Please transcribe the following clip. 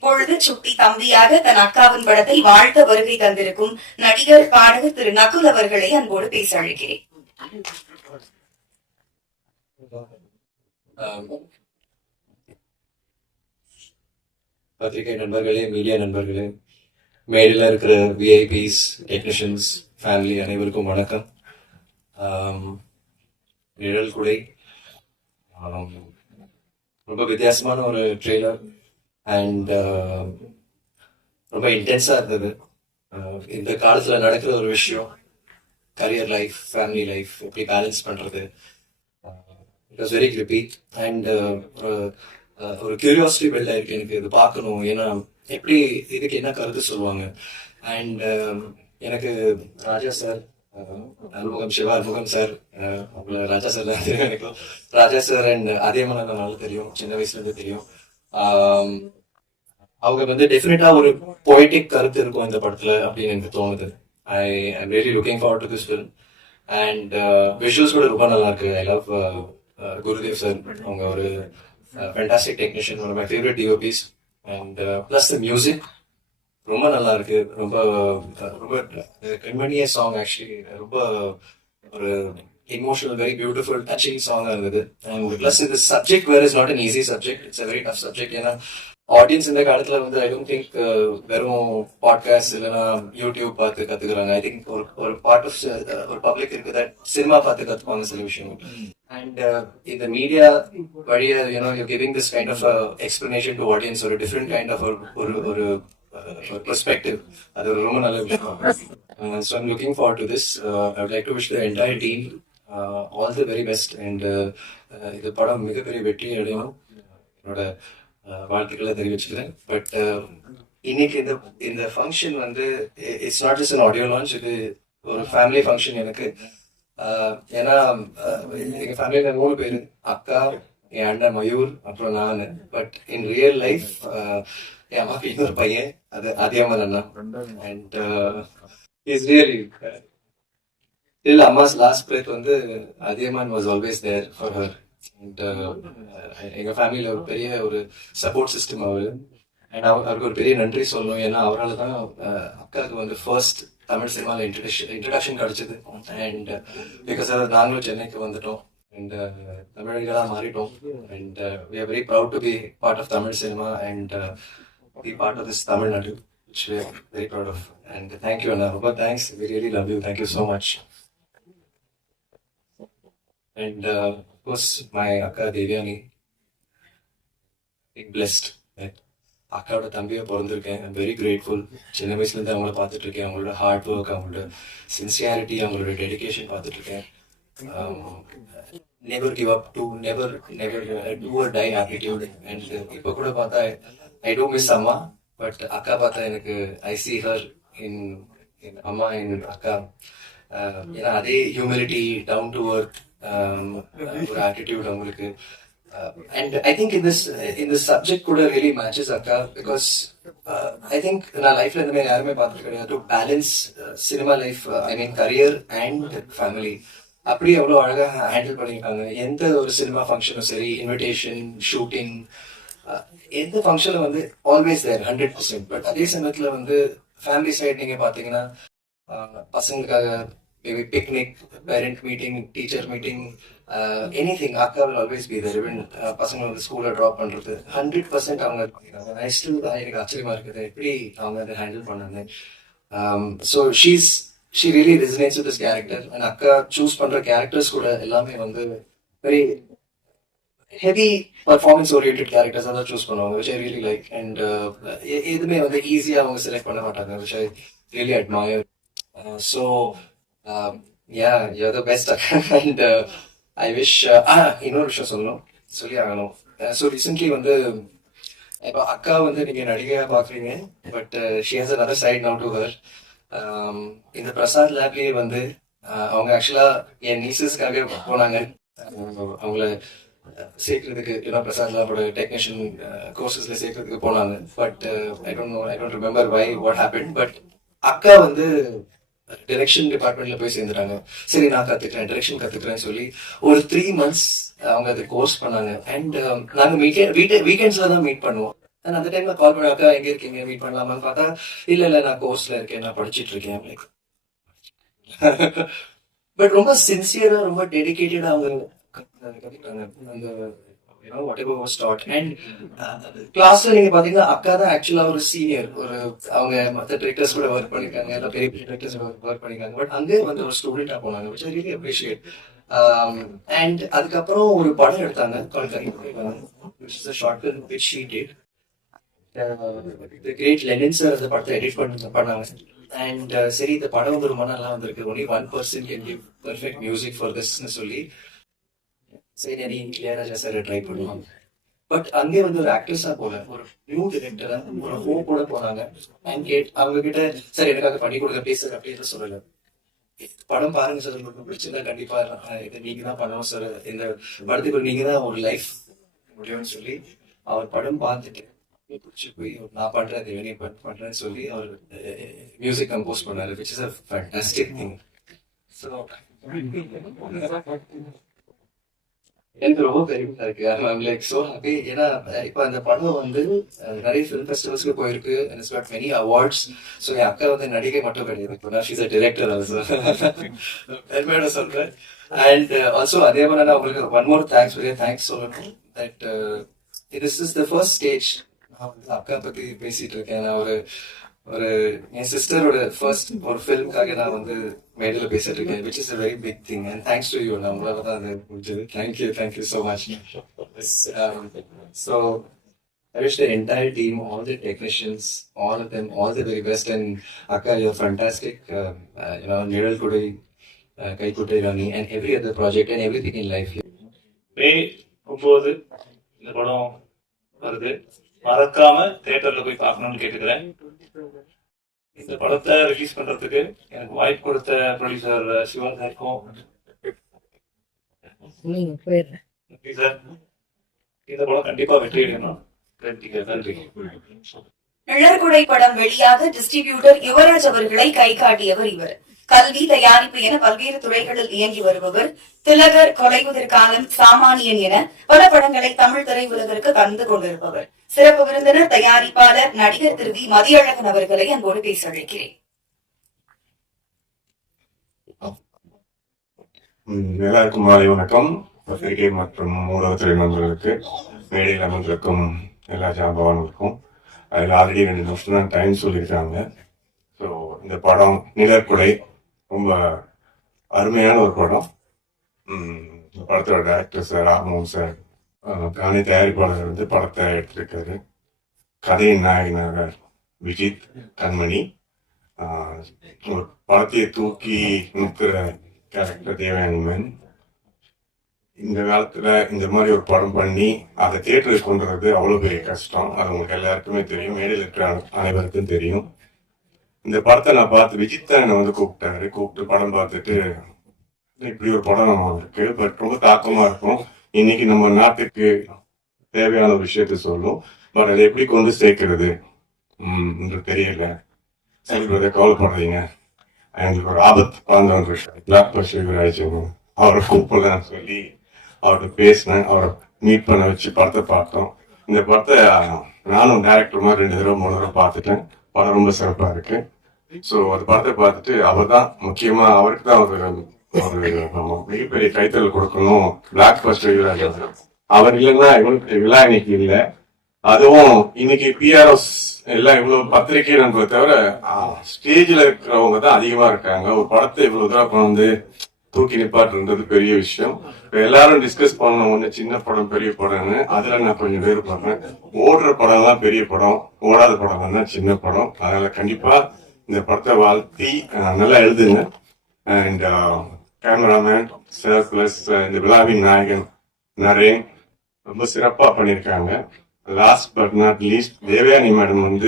இப்பொழுது சுட்டி தம்பியாக தன் அக்காவின் படத்தில் வாழ்த்த வருகை தந்திருக்கும் நடிகர் பாடகர் திரு நகுல் அவர்களை அன்போடு பேச அழைக்கிறேன். பத்திரிகை நண்பர்களே, மீடியா நண்பர்களே, மேடையில் இருக்கிற விஐபிஸ், டெக்னீஷியன்ஸ், ஃபேமிலி அனைவருக்கும் வணக்கம். நிழல் குடை ரொம்ப வித்தியாசமான ஒரு ட்ரெய்லர் அண்ட் ரொம்ப இன்டென்ஸா இருந்தது. இந்த காலத்துல நடக்கிற ஒரு விஷயம், கரியர் லைஃப், ஃபேமிலி லைஃப் எப்படி பேலன்ஸ் பண்றது, it was very creepy and ஒரு கியூரியாசிட்டி பில்ட் ஆயிருக்கு எனக்கு இது பார்க்கணும். ஏன்னா எப்படி இதுக்கு என்ன கருத்து சொல்லுவாங்க. அண்ட் எனக்கு ராஜா சார், அறுமுகம் சிவா, அறுமுகம் சார், உங்களை ராஜா சார் தான் தெரியும். எனக்கு ராஜா சார் அண்ட் அதே மாதிரி நல்லா தெரியும், சின்ன வயசுல இருந்து தெரியும். அவங்க வந்து டெஃபினட்டா ஒரு பொய்டிக் கருத்து இருக்கும் இந்த படத்துல அப்படின்னு எனக்கு தோணுது. I am really looking forward to this film and visuals கூட ரொம்ப நல்லா இருக்கு. ஐ லவ் குருதேவ் சார், அவங்க ஒரு fantastic technician, one of my favourite DOPs and plus the music ரொம்ப நல்லா இருக்கு. ரொம்ப ரொம்ப கண்மணிய சாங், ஆக்சுவலி ரொம்ப ஒரு emotional, very beautiful, touching song இருந்தது. And plus இந்த subject where is not an easy subject, it's a very tough subject. ஏன்னா ஆடியன்ஸ் இந்த காலத்துல வந்து ஐ டோன்ட் திங்க் வெறும் பாட்காஸ்ட் இல்லைன்னா யூடியூப் பார்த்து கத்துக்கிறாங்க. ஐ திங்க் ஒரு பார்ட் ஆஃப் ஒரு பப்ளிக் இருக்கு தட் சினிமா பார்த்து கத்துப்பாங்க சில விஷயம். அண்ட் இந்த மீடியா வழியா you giving this kind of explanation to audience, ஒரு டிஃப்ரெண்ட் கைண்ட் ஆஃப் ஒரு perspective. அது ஒரு ரொம்ப நல்ல விஷயம். So I'm looking forward to this. I would like to wish the entire team all the very best and இது படம் மிகப்பெரிய வெற்றி அடையணும் என்னோட வாழ்த்துக்களை தெரிவிச்சுக்கிறேன். பட் இன்னைக்கு இந்த ஃபங்க்ஷன் வந்து it's not just an audio launch, இது ஒரு ஃபேமிலி ஃபங்க்ஷன் எனக்கு. ஏன்னா எங்க ஃபேமிலியில 3 பேர், அக்கா, என் அண்ணன் மயூர், அப்புறம் நான். பட் இன் ரியல் லைஃப் என் அம்மாக்கு இன்னொரு பையன், அது அதியமல் அண்ணா. And is really till Amma's last breath வந்து Athiyaman was always there for her. And எங்க ஃபேமிலியில ஒரு பெரிய ஒரு சப்போர்ட் சிஸ்டம் அவரு. அண்ட் அவருக்கு ஒரு பெரிய நன்றி சொல்லணும். ஏன்னா அவரால் தான் அக்காவுக்கு வந்து ஃபர்ஸ்ட் தமிழ் சினிமாவில் இன்ட்ரடக்ஷன் கிடைச்சது. அண்ட் பிகாஸ் நாங்களும் சென்னைக்கு வந்துட்டோம் அண்ட் தமிழர்களாக மாறிட்டோம். And we are very proud to be part of Tamil cinema and be part of this Tamil Nadu, which we are very proud of. And thank you, Anna. ரொம்ப thanks. We really love you. Thank you so much. And of course, my Akka Devyani, being blessed that அக்காவோட தம்பியை பிறந்திருக்கேன். I'm very grateful. சின்ன வயசுலேருந்து அவங்கள பார்த்துட்டு இருக்கேன். அவங்களோட hard work, அவங்களோட சின்சியாரிட்டி, அவங்களோட டெடிகேஷன் பார்த்துட்டு இருக்கேன். Never give up to never do a die attitude. And இப்போ கூட பார்த்தா ஐ டோன்ட் மிஸ் அம்மா, பட் அக்கா பார்த்தா எனக்கு ஐ சி ஹர் இன் அம்மா, இன் அக்கா. ஏன்னா அதே ஹியூமிலிட்டி, டவுன் டு அர்த் ஒரு ஆட்டிடியூட் அவங்களுக்கு. அண்ட் ஐ திங்க் இந்த சப்ஜெக்ட் கூட ரியலி மேட்சஸ் அக்கா. பிகாஸ் ஐ திங்க் நான் லைஃப்ல இந்த மாதிரி யாருமே பார்த்துட்டு கிடையாது. To balance cinema life, I mean career and family, அப்படி எவ்வளோ அழகா ஹேண்டில் பண்ணியிருக்காங்க. எந்த ஒரு சினிமா ஃபங்க்ஷனும் சரி, இன்விடேஷன், ஷூட்டிங், எந்த ஃபங்க்ஷனும் வந்து ஆல்வேஸ் தேர் 100%. பட் அதே சமயத்துல வந்து ஃபேமிலி சைட் நீங்க பாத்தீங்கன்னா பசங்களுக்காக maybe picnic, parent meeting, teacher meeting, anything, akka will always be there. Even பசங்க வந்து ஸ்கூல்ல ட்ராப் பண்றது 100% அவங்க பண்ணிக்கிறாங்க. ஐ ஸ்டில் எனக்கு ஆச்சரியமா இருக்குது எப்படி அவங்க அதை ஹேண்டில் பண்ணாங்க. So she really resonates with this character. and அக்கா சூஸ் பண்ற கேரக்டர்ஸ் கூட எல்லாமே வந்து very heavy performance oriented characters தான் சூஸ் பண்ணுவாங்க, which I really like. and எதுவுமே வந்து ஈஸியா அவங்க செலக்ட் பண்ண மாட்டாங்க, which I really admire. So yeah, you're the best. And I wish இன்னொரு விஷயம் சொல்லி ஆகணும். ஸோ ரீசென்ட்லி வந்து இப்போ அக்கா வந்து நீங்க நடிகையா பாக்குறீங்க, but she has another side now to her. இந்த பிரசாத் லேப்லயே வந்து அவங்க ஆக்சுவலா என் நீசஸ்க்காக போனாங்க. அவங்கள சேர்க்கறதுக்கு பிரசாத் லேபோட டெக்னீஷியன் கோர்சஸ்ல சேர்க்கறதுக்கு போனாங்க. But I don't remember why what happen. But அக்கா வந்து டைரக்ஷன் டிபார்ட்மெண்ட்ல போய் சேர்ந்துட்டாங்க. சரி, நான் கத்துக்கிறேன், டைரக்ஷன் கத்துக்கிறேன்னு சொல்லி ஒரு 3 months அவங்க அது கோர்ஸ் பண்ணாங்க. அண்ட் நாங்க வீக்கெண்ட்ஸ்ல தான் மீட் பண்ணுவோம். நான் அந்த டைம்ல கால் பண்ண, அக்கா எங்க இருக்கீங்க, மீட் பண்ணலாமான்னு பார்த்தா, இல்ல நான் கோர்ஸ்ல இருக்கேன், நான் படிச்சிட்டு இருக்கேன் லைக். பட் ரொம்ப சின்சியரா, ரொம்ப டெடிகேட்டடா அவங்க கத்துக்கிட்டாங்க அந்த whatever was taught. And கிளாஸ்ல நீங்க பாத்தீங்கன்னா அக்கா தான் ஆக்சுவலா ஒரு சீனியர், ஒரு அவங்க மத்த டிரெக்டர்ஸ் கூட ஒர்க் பண்ணிருக்காங்க, எல்லா பெரிய டிரெக்டர்ஸ் ஒர்க் பண்ணிருக்காங்க. பட் அங்கே வந்து ஒரு ஸ்டூடெண்டா போனாங்க, which I really appreciate. And அதுக்கப்புறம் ஒரு படம் எடுத்தாங்க which is a short film which she did. The great Lenin sir அந்த படத்தை எடிட் பண்ணாங்க. அண்ட் சரி இந்த படம் வந்து ரொம்ப நல்லா வந்திருக்கு, only one person can give perfect music for this ன்னு சொல்லி சரி நீ இளையராஜா சார் ட்ரை பண்ணுவாங்க. பட் அங்கே வந்து ஒரு ஆக்ட்ரஸா போல, ஒரு நியூ டிரெக்டரா, ஒரு ஹோப்போட போனாங்க. அண்ட் அவங்க கிட்ட சார் எனக்காக பண்ணி கொடுக்க பேசுற அப்படின்னு சொல்லல, படம் பாருங்க சார், உங்களுக்கு பிடிச்சிருந்தா கண்டிப்பா இதை நீங்க தான் பண்ணணும் சார், இந்த படத்துக்கு நீங்க தான் ஒரு லைஃப் முடியும்னு சொல்லி அவர் படம் பார்த்துட்டு பிடிச்சி போய் நான் பண்றேன் வெளியே பண்றேன்னு சொல்லி அவர் மியூசிக் கம்போஸ் பண்ணாரு, which is a fantastic thing. So எனக்கு ரொம்ப பெருமையா இருக்கு. I'm like so happy. ஏன்னா இப்ப அந்த படம் வந்து நிறைய ஃபிலிம் ஃபெஸ்டிவல்ஸ்க்கு போயிருக்கு, and it's got many awards. So என் அக்கா வந்து நடிகை மட்டும் கிடையாது, இப்போ she's a director also. பெருமையோட சொல்றேன். And also அதே மாதிரி நான் உங்களுக்கு one more thanks சொல்லணும், that this is the first stage. நான் வந்து அக்கா பத்தி பேசிட்டு இருக்கேன். நான் ஒரு என் சிஸ்டரோட ஃபர்ஸ்ட் ஒரு ஃபிலிம்காக நான் வந்து மேடையில பேசிட்டு இருக்கேன், which is a very big thing, and thanks to you. நான் உங்களால தான் அது முடிஞ்சது. Thank you so much. So I wish the entire team, all the technicians, all of them, all the very best. And Akka, you're fantastic. Niral Kudai, Kai Kudai Rani, and every other project and everything in life. மே 9 இந்த படம் வருது, மறக்காம தியேட்டர்ல போய் பார்க்கணும்னு கேட்டுக்கிறேன். இந்த படத்தை ரிலீஸ் பண்றதுக்கு எனக்கு வாய்ப்பு கொடுத்த ப்ரொடியூசர் சிவன் சாருக்கும் நன்றி சார். இந்த படம் கண்டிப்பா வெற்றி அடையணும். நன்றி. நிழற்குடை படம் வெளியாக டிஸ்ட்ரிபியூட்டர் யுவராஜ் அவர்களை கை காட்டியவர் இவர். கல்வி, தயாரிப்பு என பல்வேறு துறைகளில் இயங்கி வருபவர். திலகர், கொலையுதிர் காலம், சாமானியன் என பல படங்களை தமிழ் திரையுலகிற்கு தந்து கொண்டிருப்பவர். சிறப்பு விருந்தினர் தயாரிப்பாளர் நடிகர் திரு வி மதியழகன் அவர்களை அன்போடு பேச அழைக்கிறேன். எல்லாருக்கும் மாலை வணக்கம். பத்திரிகை மற்றும் ஊடகத்துறை நண்பர்களுக்கு, மேடையில் அமர்ந்திருக்கும் எல்லா ஜாம்பவான்களுக்கும். அதில் ஆல்ரெடி 2 நிமிஷம் தான் டைம் சொல்லியிருக்காங்க. ஸோ இந்த படம் நிழற்குடை ரொம்ப அருமையான ஒரு படம். இந்த படத்தோட டைரக்டர் சார் ராமோகன் சார், காணி தயாரிப்பாளர் வந்து படத்தை எடுத்திருக்காரு. கதையின் நாயகனாக விஜித் கண்மணி, ஒரு படத்தையை தூக்கி நிற்கிற கேரக்டர் தேவயானிமன். இந்த காலத்துல இந்த மாதிரி ஒரு படம் பண்ணி அதை தியேட்டருக்கு கொண்டு வர்றது அவ்வளவு பெரிய கஷ்டம். அது உங்களுக்கு எல்லாருக்குமே தெரியும், மேடையில் இருக்கிற அனைவருக்கும் தெரியும். இந்த படத்தை நான் பார்த்து விஜித் தான் என்னை வந்து கூப்பிட்டு படம் பார்த்துட்டு இப்படி ஒரு படம் நம்ம இருக்கு, பட் ரொம்ப தாக்கமா இருக்கும், இன்னைக்கு நம்ம நாட்டுக்கு தேவையான ஒரு விஷயத்த சொல்லும், பட் அதை எப்படி கொண்டு சேர்க்கிறது தெரியல. சரி கவலைப்படுறீங்க, எங்களுக்கு ஒரு ஆபத்து பாந்தவன் அவரை கூப்பிடலான்னு சொல்லி அவர்கிட்ட பேசினேன். அவரை மீட் பண்ண வச்சு படத்தை பார்த்தோம். இந்த படத்தை நானும் டைரக்டர் மாதிரி 2 தடவை 3 தடவை பார்த்துட்டேன். படம் ரொம்ப சிறப்பா இருக்கு. ஸோ அந்த படத்தை பார்த்துட்டு அவர் தான் முக்கியமா, அவருக்கு தான் ஒரு மிகப்பெரிய கைத்தல் கொடுக்கணும். பிளாக் பஸ்டர் அவர் இல்லைன்னா இவனுக்கு விழா இன்னைக்கு இல்லை. அதுவும் இன்னைக்கு பிஆர்எஸ் எல்லாம் இவ்வளவு பத்திரிகை நண்பரை தவிர ஸ்டேஜ்ல இருக்கிறவங்க தான் அதிகமா இருக்காங்க. ஒரு படத்தை இவ்வளவு தூரம் வந்து தூக்கி நிப்பாட்டுன்றது பெரிய விஷயம். எல்லாரும் டிஸ்கஸ் பண்ணணும், ஒண்ணு சின்ன படம் பெரிய படம்னு. அதுல நான் கொஞ்சம் வேறுபடுறேன். ஓடுற படம் தான் பெரிய படம், ஓடாத படம் தான் சின்ன படம். அதனால கண்டிப்பா இந்த படத்தை வாழ்த்தி நல்லா எழுதுங்க. அண்ட் கேமராமேன் சார் பிளஸ் இந்த விழாவின் நாயகன் நரேன் ரொம்ப சிறப்பா பண்ணியிருக்காங்க. Last but not least Devayani madam வந்து